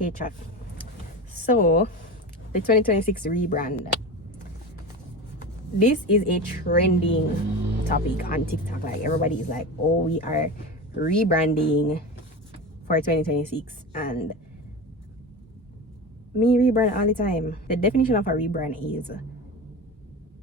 Hey chat. So the 2026 rebrand. This is a trending topic on TikTok. Like everybody is like, oh, we are rebranding for 2026, and me rebrand all the time. The definition of a rebrand is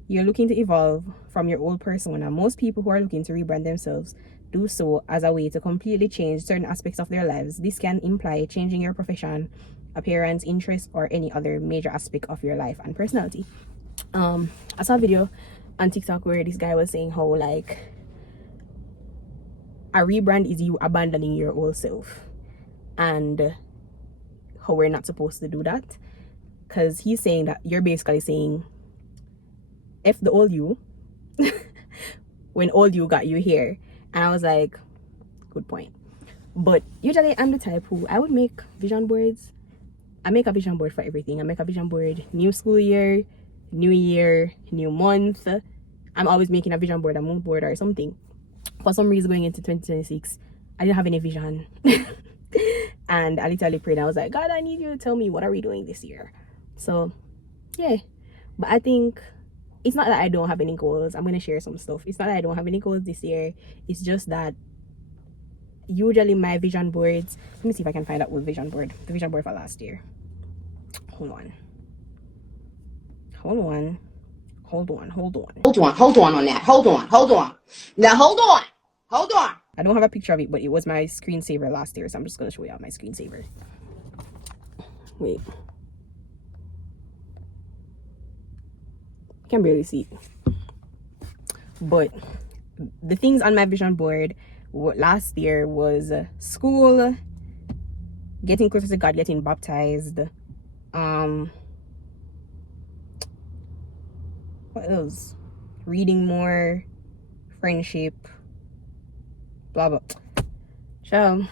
you're looking to evolve from your old persona. Most people who are looking to rebrand themselves do so as a way to completely change certain aspects of their lives. This can imply changing your profession, appearance, interests, or any other major aspect of your life and personality. I saw a video on TikTok where this guy was saying how like a rebrand is you abandoning your old self, and how we're not supposed to do that, because he's saying that you're basically saying F the old you when old you got you here. And I was like, good point. But usually I'm the type who I would make vision boards. I make a vision board for everything. I make a vision board new school year, new year, new month. I'm always making a vision board, a mood board or something. For some reason going into 2026, I didn't have any vision. And I literally prayed. I was like, God, I need you to tell me, what are we doing this year? So yeah, but I think it's not that I don't have any goals. I'm gonna share some stuff. It's not that I don't have any goals this year. It's just that usually my vision boards, let me see if I can find out what vision board, the vision board for last year. Hold on on that. Hold on. Now hold on. I don't have a picture of it, but it was my screensaver last year, so I'm just gonna show you my screensaver. Wait, I can barely see it. But the things on my vision board last year was school, getting closer to God, getting baptized, what else, reading more, friendship, blah blah. So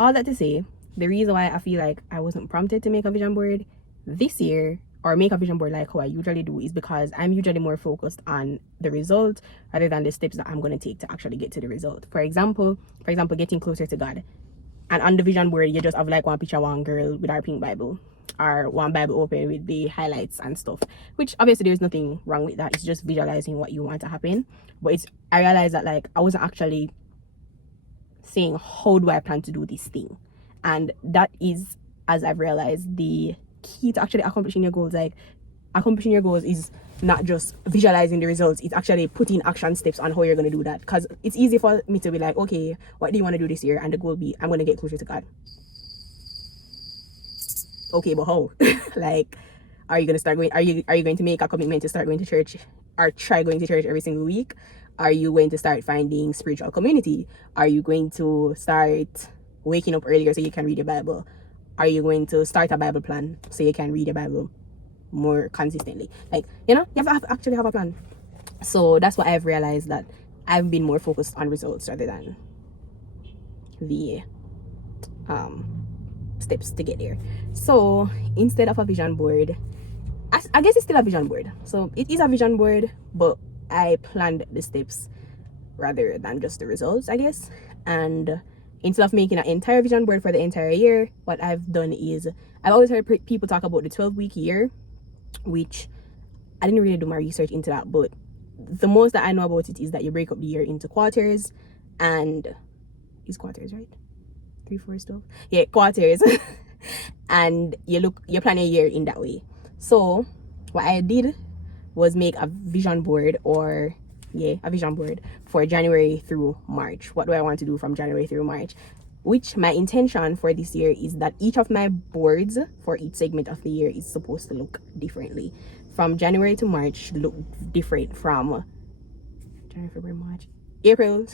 all that to say, the reason why I feel like I wasn't prompted to make a vision board this year, or make a vision board like how I usually do, is because I'm usually more focused on the result rather than the steps that I'm going to take to actually get to the result. For example, getting closer to God. And on the vision board, you just have like one picture of one girl with our pink Bible, or one Bible open with the highlights and stuff, which obviously there's nothing wrong with that. It's just visualizing what you want to happen. But I realized that like I wasn't actually saying how do I plan to do this thing, and that is, as I've realized, the key to actually accomplishing your goals. Like accomplishing your goals is not just visualizing the results, it's actually putting action steps on how you're going to do that. Because it's easy for me to be like, okay, what do you want to do this year? And the goal be, I'm going to get closer to God. Okay, but how? Like, are you going to start going, are you going to make a commitment to start going to church, or try going to church every single week? Are you going to start finding spiritual community? Are you going to start waking up earlier so you can read your Bible? Are you going to start a Bible plan so you can read your Bible more consistently? Like, you know, you have to actually have a plan. So that's why I've realized that I've been more focused on results rather than the steps to get there. So instead of a vision board, I guess it's still a vision board. So it is a vision board, but I planned the steps rather than just the results, I guess. And instead of making an entire vision board for the entire year, what I've done is, I've always heard people talk about the 12-week year, which I didn't really do my research into that, but the most that I know about it is that you break up the year into quarters, and it's quarters, right? 3, 4, 12. Yeah, quarters. And you plan a year in that way. So what I did was make a vision board, a vision board for January through March. What do I want to do from January through March? Which my intention for this year is that each of my boards for each segment of the year is supposed to look differently. From January to March should look different from January, February, March, April,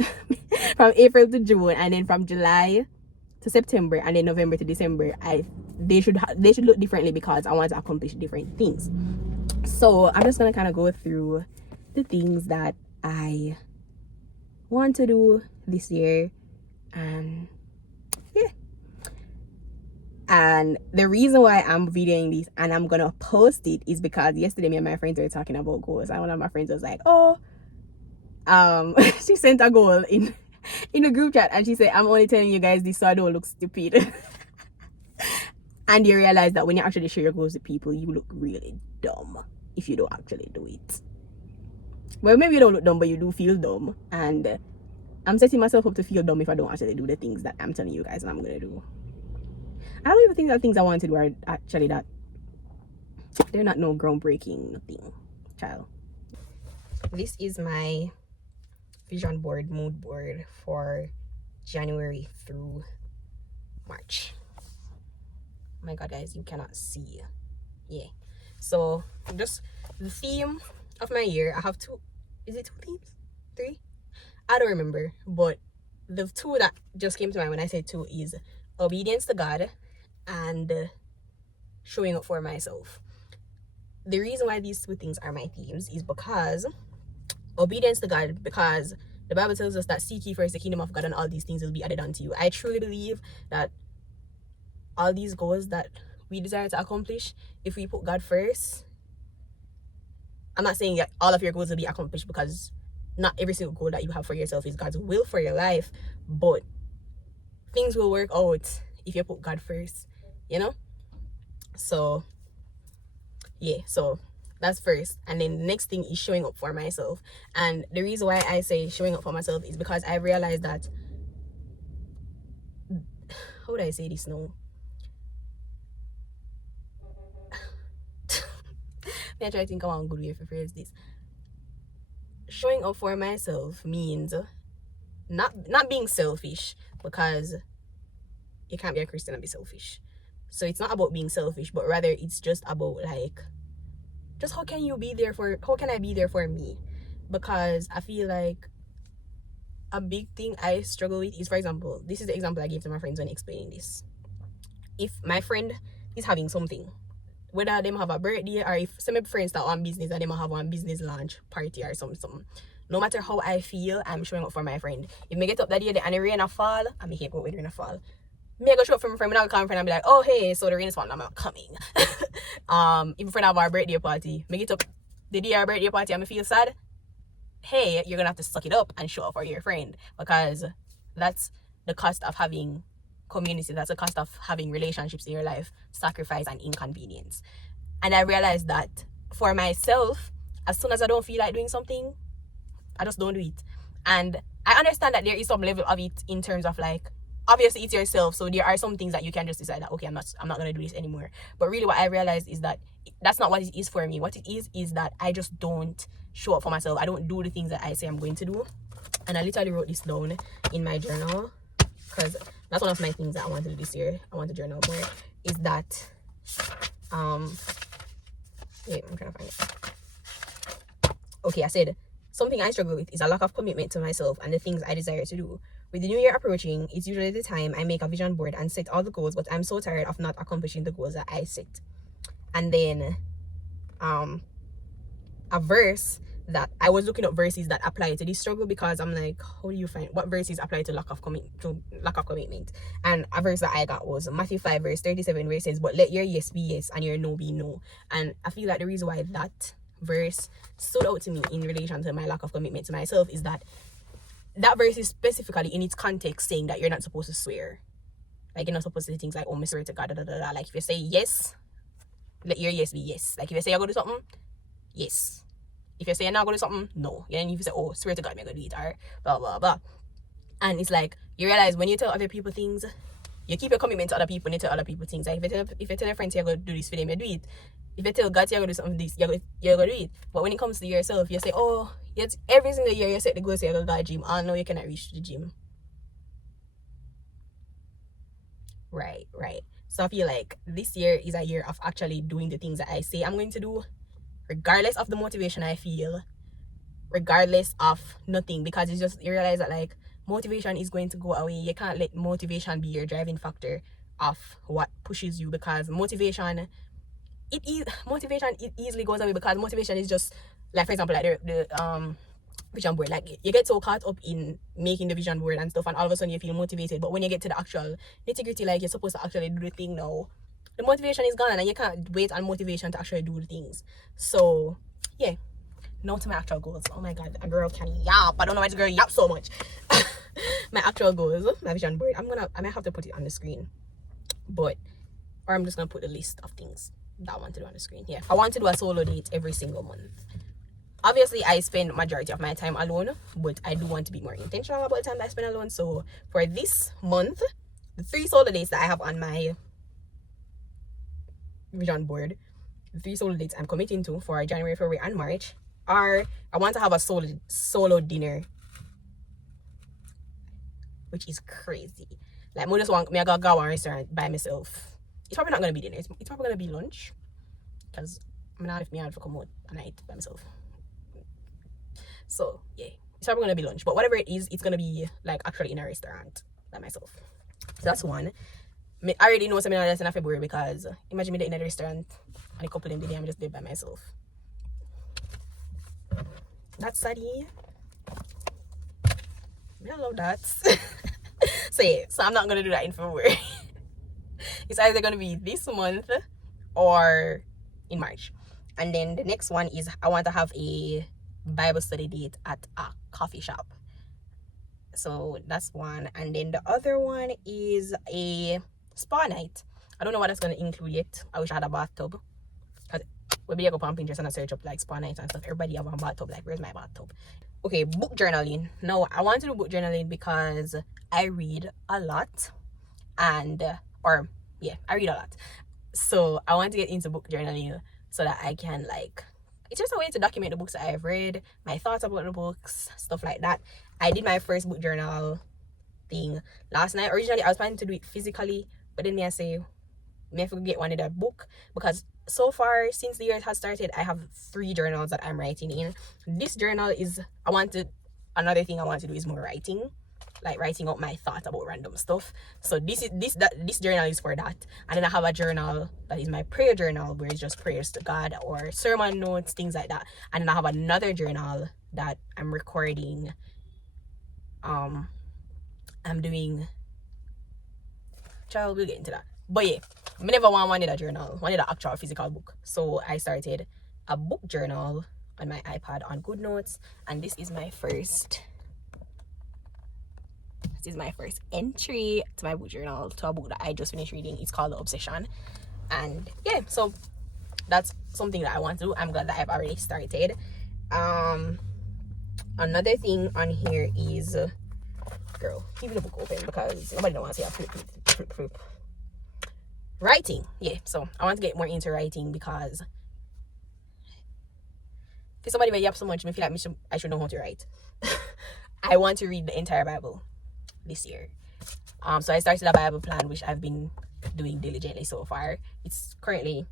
from April to June, and then from July to September, and then November to December. They should look differently because I want to accomplish different things. So I'm just gonna kind of go through the things that I want to do this year, and yeah. And the reason why I'm videoing this and I'm gonna post it is because yesterday me and my friends were talking about goals, and one of my friends was like, oh, she sent a goal in in a group chat, and she said, I'm only telling you guys this so I don't look stupid. And you realize that when you actually share your goals with people, you look really dumb if you don't actually do it. Well, maybe you don't look dumb, but you do feel dumb. And I'm setting myself up to feel dumb if I don't actually do the things that I'm telling you guys and I'm gonna do. I don't even think that things I wanted were actually that. They're not no groundbreaking nothing, child. This is my vision board, mood board for January through March. Oh my god, guys, you cannot see. Yeah. So just the theme of my year, I have two. Is it 2 themes? 3? I don't remember, but the 2 that just came to mind when I said 2 is obedience to God and showing up for myself. The reason why these 2 things are my themes is because obedience to God, because the Bible tells us that seek ye first the kingdom of God and all these things will be added unto you. I truly believe that all these goals that we desire to accomplish, if we put God first, I'm not saying that all of your goals will be accomplished, because not every single goal that you have for yourself is God's will for your life, but things will work out if you put God first, you know? So yeah, so that's first. And then the next thing is showing up for myself. And the reason why I say showing up for myself is because I realized that, how would I say this now? I try to think of one good way to phrase this. Showing up for myself means not being selfish, because you can't be a Christian and be selfish. So it's not about being selfish, but rather it's just about like, just how can I be there for me? Because I feel like a big thing I struggle with is, for example, this is the example I gave to my friends when explaining this. If my friend is having something, whether them have a birthday or if some of my friends start one business and them have one business launch party or something, no matter how I feel, I'm showing up for my friend. If me get up that day and the rain a fall, I may hate go with rain a fall. Me I go show up for my friend, me not come friend and be like, oh hey, so the rain is falling, I'm not coming. If a friend have our birthday party, me get up the day of our birthday party and me feel sad, hey, you're gonna have to suck it up and show up for your friend, because that's the cost of having community, that's the cost of having relationships in your life, sacrifice and inconvenience. And I realized that for myself, as soon as I don't feel like doing something, I just don't do it. And I understand that there is some level of it in terms of like, obviously it's yourself, so there are some things that you can just decide that, okay, I'm not gonna do this anymore. But really what I realized is that that's not what it is for me. What it is that I just don't show up for myself. I don't do the things that I say I'm going to do. And I literally wrote this down in my journal, because that's one of my things that I want to do this year. I want to journal more. Is that wait, I'm trying to find it. Okay, I said something I struggle with is a lack of commitment to myself and the things I desire to do. With the new year approaching, it's usually the time I make a vision board and set all the goals, but I'm so tired of not accomplishing the goals that I set. And then a verse that I was looking up verses that apply to this struggle, because I'm like, how do you find what verses apply to lack of commitment? And a verse that I got was Matthew 5 verse 37, where it says, but let your yes be yes and your no be no. And I feel like the reason why that verse stood out to me in relation to my lack of commitment to myself is that verse is specifically in its context saying that you're not supposed to swear. Like, you're not supposed to say things like, oh, I swear to God, da, da, da, da. Like, if you say yes, let your yes be yes. Like, if you say you're going to do something, yes. If you say you're not going to do something, no. And if you say, oh, swear to God, I'm going to do it, or blah, blah, blah. And it's like, you realize when you tell other people things, you keep your commitment to other people and you tell other people things. Like, if you tell your friends you're going to do this for them, you do it. If you tell God you're going to do something this, you're going to do it. But when it comes to yourself, you say, oh, yet every single year you set the goal, say you're going to go to the gym. Oh, no, you cannot reach the gym. Right. So I feel like this year is a year of actually doing the things that I say I'm going to do, regardless of the motivation I feel, regardless of nothing, because it's just, you realize that like motivation is going to go away. You can't let motivation be your driving factor of what pushes you, because motivation easily goes away, because motivation is just like, for example, like the vision board. Like, you get so caught up in making the vision board and stuff, and all of a sudden you feel motivated, but when you get to the actual nitty-gritty, like you're supposed to actually do the thing now, the motivation is gone and you can't wait on motivation to actually do the things. So yeah, now to my actual goals. Oh my god, a girl can yap. I don't know why this girl yap so much. my actual goals, my vision board. I might have to put it on the screen, but or I'm just gonna put a list of things that I want to do on the screen. Yeah, I want to do a solo date every single month. Obviously, I spend majority of my time alone, but I do want to be more intentional about the time that I spend alone. So for this month, the 3 solo dates that I have on my vision board, the 3 solo dates I'm committing to for January, February, and March are I want to have a solo dinner, which is crazy. Like, I just want me to go to a restaurant by myself. It's probably not gonna be dinner. It's probably gonna be lunch, because I'm not if me out to come out a night by myself. So yeah, it's probably gonna be lunch. But whatever it is, it's gonna be like actually in a restaurant by myself. So that's one. I already know something like that in February, because imagine me in a restaurant and a couple in the day I'm just there by myself. That's saddy. I love that. So yeah, so I'm not gonna do that in February. It's either gonna be this month or in March. And then the next one is I want to have a Bible study date at a coffee shop. So that's one. And then the other one is a spa night. I don't know what that's gonna include yet. I wish I had a bathtub. Maybe I go on Pinterest and I search up like spa nights and stuff. Everybody have a bathtub. Like, where's my bathtub? Okay, book journaling. Now I want to do book journaling because I read a lot, and I read a lot. So I want to get into book journaling so that I can, like, it's just a way to document the books that I've read, my thoughts about the books, stuff like that. I did my first book journal thing last night. Originally I was planning to do it physically, but then I say me have to get one in that book, because so far since the year has started I have 3 journals that I'm writing in. This journal is another thing I want to do is more writing, like writing out my thoughts about random stuff. So this journal is for that. And then I have a journal that is my prayer journal, where it's just prayers to God or sermon notes, things like that. And then I have another journal that I'm recording. I'm doing, child, we'll get into that. But yeah, I never wanted a journal, wanted an actual physical book. So I started a book journal on my iPad on GoodNotes, and this is my first entry to my book journal, to a book that I just finished reading. It's called The Obsession. And yeah, so that's something that I want to do. I'm glad that I've already started. Another thing on here is, girl, keep the book open because nobody don't want to see a flip. Writing. Yeah, so I want to get more into writing, because if somebody may yap so much, I feel like I should know how to write. I want to read the entire Bible this year. So I started a Bible plan, which I've been doing diligently so far. It's currently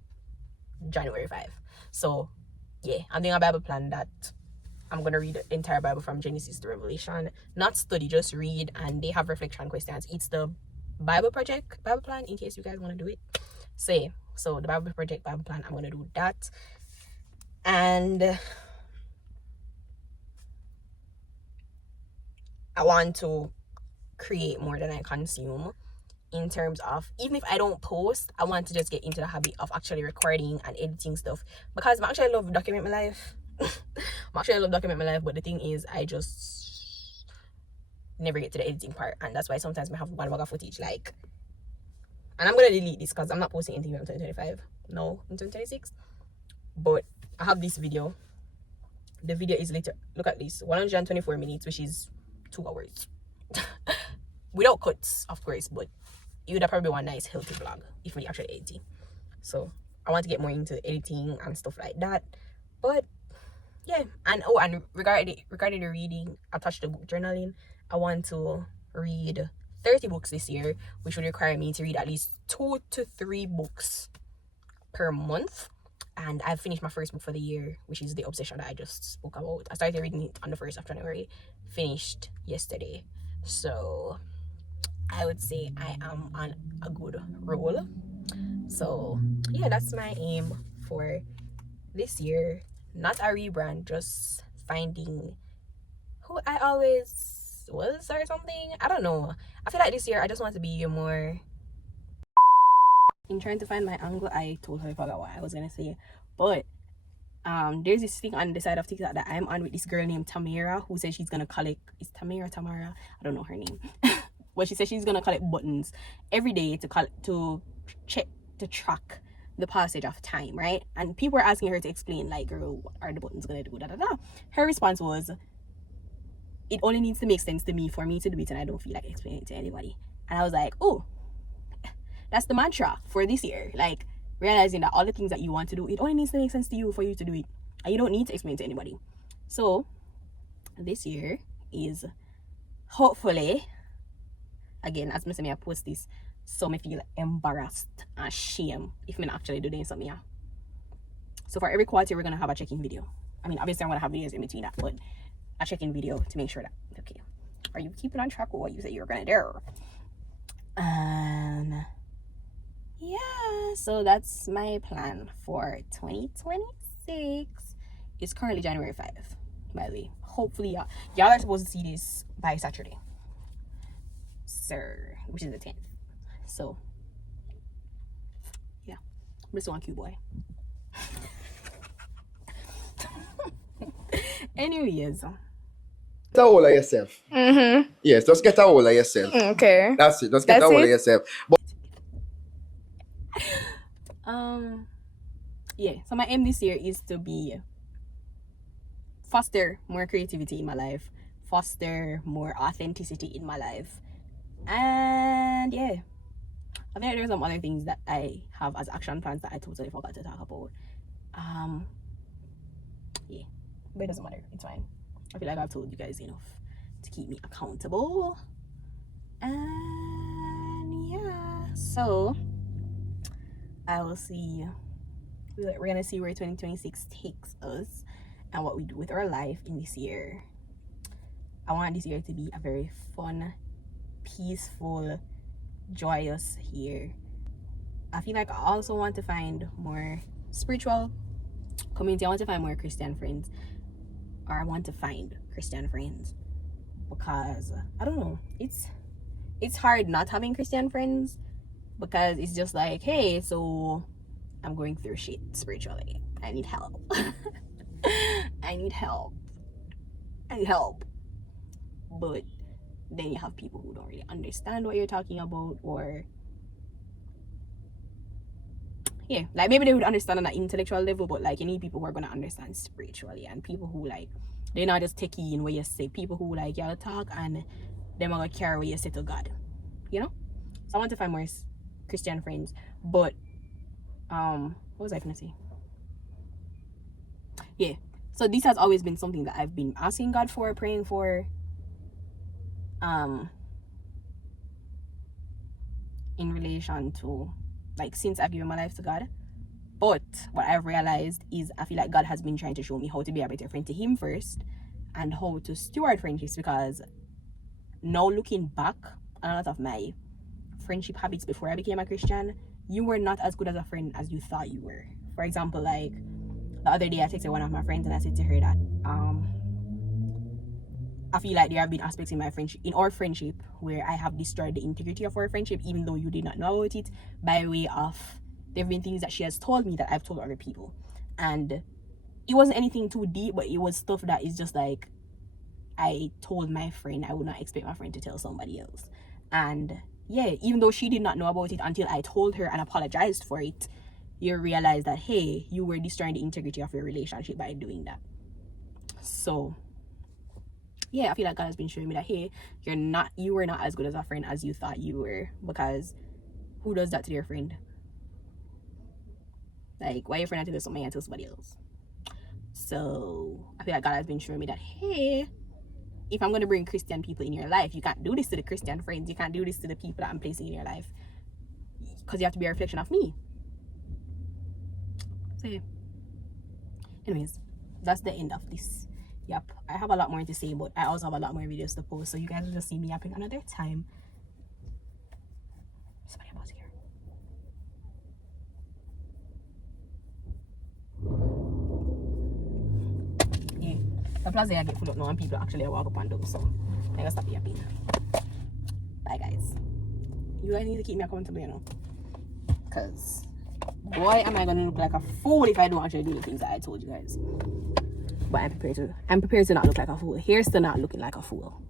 January 5. So yeah, I'm doing a Bible plan that I'm gonna read the entire Bible from Genesis to Revelation. Not study, just read, and they have reflection questions. It's the Bible plan, in case you guys want to do it. So the Bible plan, I'm gonna do that. And I want to create more than I consume, in terms of, even if I don't post, I want to just get into the habit of actually recording and editing stuff, because I actually love document my life. But the thing is, I just never get to the editing part, and that's why sometimes I have one bag of footage, like, and I'm gonna delete this because I'm not posting anything on 2025, no, in 2026. But I have this video. The video is later, look at this, 124 minutes, which is 2 hours. Without cuts, of course, but it would have probably one nice healthy vlog if we actually editing. So I want to get more into editing and stuff like that. But yeah, and regarding the reading, I touched the book journaling. I want to read 30 books this year, which would require me to read at least 2 to 3 books per month. And I've finished my first book for the year, which is The Obsession that I just spoke about. I started reading it on the 1st of January, finished yesterday. So I would say I am on a good roll. So yeah, that's my aim for this year. Not a rebrand, just finding who I always was or something. I don't know. I feel like this year I just want to be more. In trying to find my angle, I totally forgot what I was gonna say. But There's this thing on the side of TikTok that I'm on with this girl named Tamara, who says she's gonna collect, is Tamara, I don't know her name. But she says she's gonna collect buttons every day to track the passage of time, right? And people were asking her to explain, like, girl, what are the buttons gonna do, Her response was, it only needs to make sense to me for me to do it, and I don't feel like explaining it to anybody. And I was like, oh, that's the mantra for this year. Like, realizing that all the things that you want to do, it only needs to make sense to you for you to do it, and you don't need to explain to anybody. So this year is hopefully, again, as I post this, so me feel embarrassed and shame if me not actually doing something. Yeah. So for every quarter, we're gonna have a check-in video. I mean, obviously I'm gonna have videos in between that, but a check-in video to make sure that, okay, are you keeping on track with what you said you were gonna do? And yeah, so that's my plan for 2026. It's currently January 5th, by the way. Hopefully y'all are supposed to see this by Saturday, sir, which is the 10th. So yeah, I'm just one cute boy. Anyways, get a hold of yourself. Yes, just get a hold of yourself. Okay, that's it. Just get a hold of yourself. But yeah, so my aim this year is to be foster more creativity in my life, foster more authenticity in my life, and yeah, I think there's some other things that I have as action plans that I totally forgot to talk about. Yeah, but it doesn't matter, it's fine. I feel like I've told you guys enough to keep me accountable. And yeah, so I will see, we're gonna see where 2026 takes us and what we do with our life in this year. I want this year to be a very fun, peaceful, joyous year. I feel like I also want to find more spiritual community. I want to find more Christian friends, or I want to find Christian friends, because I don't know, it's hard not having Christian friends, because it's just like, hey, so I'm going through shit spiritually, I need help. I need help, but then you have people who don't really understand what you're talking about, or yeah, like maybe they would understand on an intellectual level, but like you need people who are gonna understand spiritually, and people who like, they're not just taking in what you say, people who like y'all talk and them are gonna carry what you say to God, you know. So I want to find more Christian friends. But what was I gonna say? Yeah, so this has always been something that I've been asking God for, praying for, in relation to, like, since I've given my life to God. But what I've realized is I feel like God has been trying to show me how to be a better friend to him first, and how to steward friendships, because now looking back on a lot of my friendship habits before I became a Christian, you were not as good as a friend as you thought you were. For example, like the other day I texted one of my friends and I said to her that I feel like there have been aspects in our friendship where I have destroyed the integrity of our friendship, even though you did not know about it, by way of, there have been things that she has told me that I've told other people, and it wasn't anything too deep, but it was stuff that is just like, I told my friend, I would not expect my friend to tell somebody else. And yeah, even though she did not know about it until I told her and apologized for it, you realize that, hey, you were destroying the integrity of your relationship by doing that. So yeah, I feel like God has been showing me that, hey, you were not as good as a friend as you thought you were, because who does that to their friend? Like, why your friend tell something and tell somebody else? So I feel like God has been showing me that, hey, if I'm going to bring Christian people in your life, you can't do this to the Christian friends, you can't do this to the people that I'm placing in your life, because you have to be a reflection of me. So yeah, anyways, that's the end of this. Yep, I have a lot more to say, but I also have a lot more videos to post, so you guys will just see me yapping another time. Somebody was here. Yeah, the plaza I get full up now and people actually walk up and down, so I'm gonna stop yapping. Bye guys. You guys need to keep me accountable, you know, because Boy, am I gonna look like a fool if I don't actually do the things that I told you guys. But I'm prepared to not look like a fool. Here's to not looking like a fool.